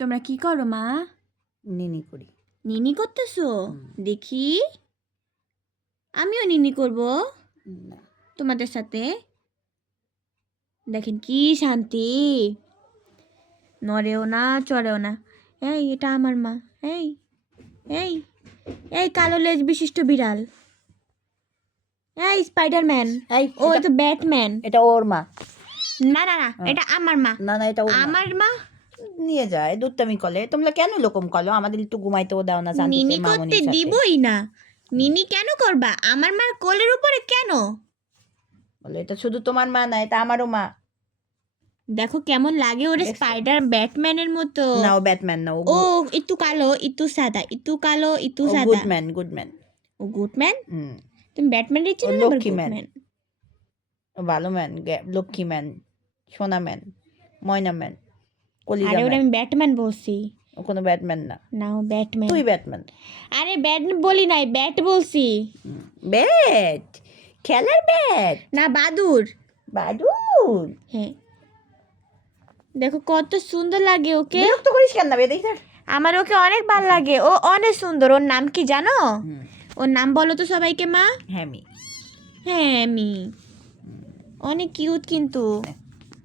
তোমরা কি করো মা? নিনি করি। নিনি করতেছো? দেখি, আমিও নিনি করব না। তোমাদের সাথে। দেখেন কি শান্তি, নড়েও না চড়েও না। এই এটা আমার মা। এই এই এই কালো লেজ বিশিষ্ট বিড়াল, এই স্পাইডারম্যান, এই ও তো ব্যাটম্যান। এটা ওর মা। না না না, এটা আমার মা। না না, এটা ওর মা। আমার মা নিয়ে যায় দুধটামি কলে। তোমরা কেন লোকম কলো? আমাদের একটু ঘুমাইতেও দাও না শান্তিতে নিনি করতে মামুনির সাথে। দিবই না। নিনি কেন করবা আমার মার কোলের উপরে? কেন? বলে এটা শুধু তোমার মা না, এটা আমারও মা। দেখো কেমন লাগে ওরে, দেখছো? স্পাইডার ব্যাটম্যানের মতো। না, ও ব্যাটম্যান না, ও একটু কালো একটু সাদা, একটু কালো একটু ও সাদা। Good man, good man. ও গুডম্যান? হুম, তুমি ব্যাটম্যান দিচ্ছ ও না? লক্ষ্মী ম্যান। গুডম্যান। ও ভালো ম্যান, লক্ষ্মী ম্যান, সোনা ম্যান, ময়না ম্যান, কলিজা আরে ওটা ম্যান। আমি ব্যাটম্যান বলছি। ও কোনো ব্যাটম্যান না, না ও ব্যাটম্যান। তুই ব্যাটম্যান। আরে ব্যাট বলি নাই, ব্যাট বলছি। ব্যাট, খেলার ব্যাট। না বাদুর। বাদুর। হ্যাঁ, দেখো কত সুন্দর লাগে ওকে। বিরক্ত করিস কেন না? দেখি আমার ওকে অনেক ভালো লাগে, ও অনেক সুন্দর। ওর নাম কি জানো? ওর নাম বলো তো সবাইকে মা। হ্যামি। হ্যাঁ আমি, অনেক কিউট কিন্তু।